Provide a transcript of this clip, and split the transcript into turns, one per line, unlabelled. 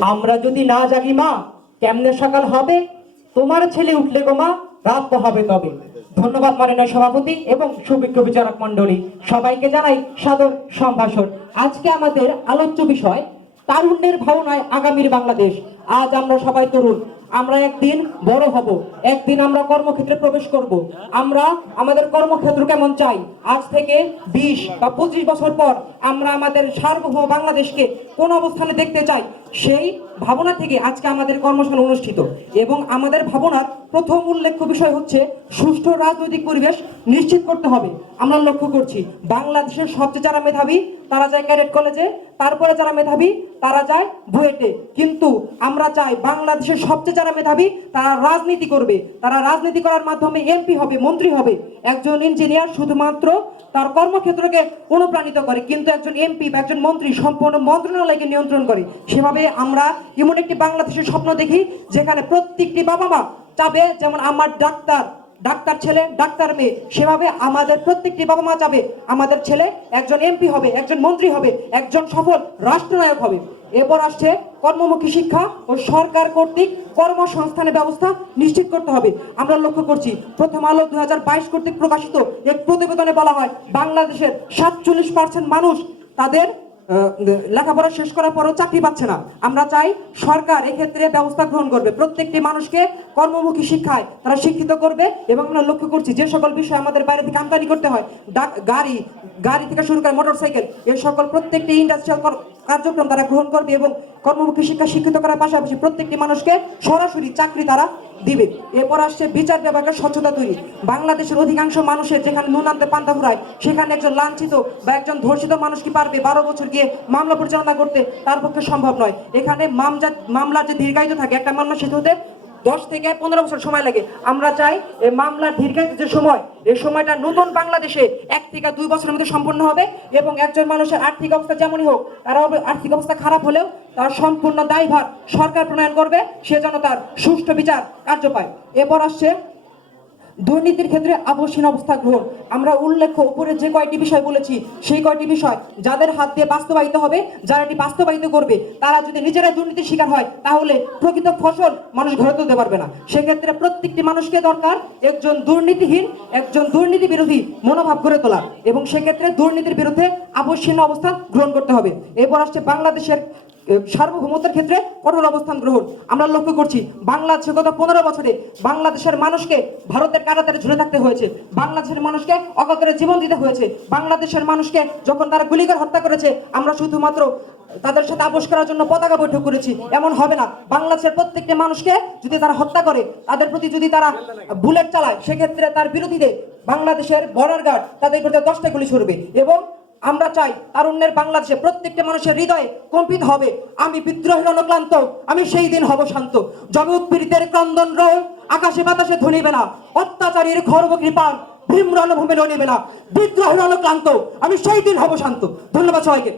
আমরা যদি না জাগি মা, কেমনে সকাল হবে? তোমার ছেলে উঠলে গো মা, রাত হবে তবে। ধন্যবাদ মাননীয় সভাপতি এবং সুবিজ্ঞ বিচারক মন্ডলী সবাইকে জানাই সাদর সম্ভাষণ। আজকে আমাদের আলোচ্য বিষয়, তারুণ্যের ভাবনায় আগামীর বাংলাদেশ। আজ আমরা সবাই তরুণ। আমরা একদিন বড় হব। একদিন আমরা কর্মক্ষেত্রে প্রবেশ করব। আমরা আমাদের কর্মক্ষেত্র কেমন চাই? আজ থেকে বিশ বা পঁচিশ বছর পর আমরা আমাদের সার্বভৌম বাংলাদেশকে কোন অবস্থানে দেখতে চাই? সেই ভাবনা থেকে আজকে আমাদের কর্মশালা অনুষ্ঠিত। এবং আমাদের ভাবনার প্রথম উল্লেখ্য বিষয় হচ্ছে, সুষ্ঠু রাজনৈতিক পরিবেশ নিশ্চিত করতে হবে। আমরা লক্ষ্য করছি, বাংলাদেশের সবচেয়ে যারা মেধাবী, তারা যায় ক্যাডেট কলেজে, তারপরে যারা মেধাবী, তারা যায় বুয়েটে। কিন্তু আমরা চাই, বাংলাদেশের সবচেয়ে যারা মেধাবী, তারা রাজনীতি করবে। তারা রাজনীতি করার মাধ্যমে এমপি হবে, মন্ত্রী হবে। একজন ইঞ্জিনিয়ার শুধুমাত্র তার কর্মক্ষেত্রকে অনুপ্রাণিত করে, কিন্তু একজন এমপি বা একজন মন্ত্রী সম্পূর্ণ মন্ত্রণালয়কে নিয়ন্ত্রণ করে। সেভাবে আমরা এমন একটি বাংলাদেশের স্বপ্ন দেখি, যেখানে প্রত্যেকটি বাবা মা চাবে, যেমন আমার ডাক্তার ডাক্তার ছেলে, ডাক্তার মেয়ে, সেভাবে আমাদের প্রত্যেকটি বাবা মা চাবে, আমাদের ছেলে একজন এমপি হবে, একজন মন্ত্রী হবে, একজন সফল রাষ্ট্রনায়ক হবে। এরপর আসছে কর্মমুখী শিক্ষা ও সরকার কর্তৃক কর্মসংস্থানের ব্যবস্থা নিশ্চিত করতে হবে। আমরা লক্ষ্য করছি, প্রথম আলো দু হাজার বাইশ কর্তৃক প্রকাশিত এক প্রতিবেদনে বলা হয়, বাংলাদেশের সাতচল্লিশ পার্সেন্ট মানুষ তাদের লেখাপড়া শেষ করার পরও চাকরি পাচ্ছে না। আমরা চাই সরকার এক্ষেত্রে ব্যবস্থা গ্রহণ করবে। প্রত্যেকটি মানুষকে কর্মমুখী শিক্ষায় তারা শিক্ষিত করবে এবং আমরা লক্ষ্য করছি যে সকল বিষয় আমাদের বাইরে থেকে আমদানি করতে হয়। গাড়ি গাড়ি থেকে শুরু করে মোটর সাইকেল এই সকল প্রত্যেকটি ইন্ডাস্ট্রিয়াল কার্যক্রম তারা গ্রহণ করবে এবং কর্মমুখী শিক্ষা শিক্ষিত করার পাশাপাশি প্রত্যেকটি মানুষকে সরাসরি চাকরি তারা দিবে। এরপর আসছে বিচার বিভাগের স্বচ্ছতা তৈরি। বাংলাদেশের অধিকাংশ মানুষের যেখানে নুন আনতে পান্তা ফুরায়, সেখানে একজন লাঞ্ছিত বা একজন ধর্ষিত মানুষ কি পারবে? বারো বছর গিয়ে মামলা পরিচালনা করতে তার পক্ষে সম্ভব নয়। এখানে মামলা মামলা যে দীর্ঘায়িত থাকে, একটা মামলা শেষ হতে দশ থেকে পনেরো বছর সময় লাগে। আমরা চাই এই মামলার দীর্ঘায়িত যে সময় এই সময়টা নতুন বাংলাদেশে এক থেকে দুই বছরের মধ্যে সম্পূর্ণ হবে এবং একজন মানুষের আর্থিক অবস্থা যেমনই হোক, তার আর্থিক অবস্থা খারাপ হলেও তার সম্পূর্ণ দায়ভার সরকার প্রণয়ন করবে, সে যেন তার সুষ্ঠু বিচার কার্য পায়। এরপর আসছে দুর্নীতির ক্ষেত্রে আবশ্যীন অবস্থা গ্রহণ। আমরা উল্লেখ্য উপরে যে কয়টি বিষয় বলেছি, সেই কয়টি বিষয় যাদের হাত দিয়ে বাস্তবায়িত হবে, যারা এটি বাস্তবায়িত করবে, তারা যদি নিজেরাই দুর্নীতির শিকার হয়, তাহলে প্রকৃত ফসল মানুষ ঘরে তুলতে পারবে না। সেক্ষেত্রে প্রত্যেকটি মানুষকে দরকার একজন দুর্নীতিহীন, একজন দুর্নীতি বিরোধী মনোভাব গড়ে তোলা এবং সেক্ষেত্রে দুর্নীতির বিরুদ্ধে আবশ্যীন অবস্থান গ্রহণ করতে হবে। এরপর আসছে বাংলাদেশের সার্বভৌমত্বের ক্ষেত্রে কঠোর অবস্থান গ্রহণ। আমরা লক্ষ্য করছি, বাংলাদেশে গত পনেরো বছরে বাংলাদেশের মানুষকে ভারতের কারাতারে ঝুলে থাকতে হয়েছে। বাংলাদেশের মানুষকে অকাতরে জীবন দিতে হয়েছে। বাংলাদেশের মানুষকে যখন তারা গুলিকর হত্যা করেছে, আমরা শুধুমাত্র তাদের সাথে আপোষ করার জন্য পতাকা বৈঠক করেছি। এমন হবে না। বাংলাদেশের প্রত্যেকটি মানুষকে যদি তারা হত্যা করে, তাদের প্রতি যদি তারা বুলেট চালায়, সেক্ষেত্রে তার বিরোধীদের বাংলাদেশের বর্ডার গার্ড তাদের বিরুদ্ধে দশটা গুলি ছড়বে এবং আমরা চাই তারুণ্যের বাংলাদেশে প্রত্যেকটা মানুষের হৃদয়ে কম্পিত হবে। আমি বিদ্রোহের অনুক্লান্ত আমি সেই দিন হব শান্ত। যবে উৎপীড়িতের ক্রন্দন রোল, আকাশে বাতাসে ধনিবে না। অত্যাচারীর খর্ব কৃপার ভীম রণভূমি লড়িবে না। বিদ্রোহের অনুক্লান্ত আমি সেই দিন হব শান্ত। ধন্যবাদ সবাইকে।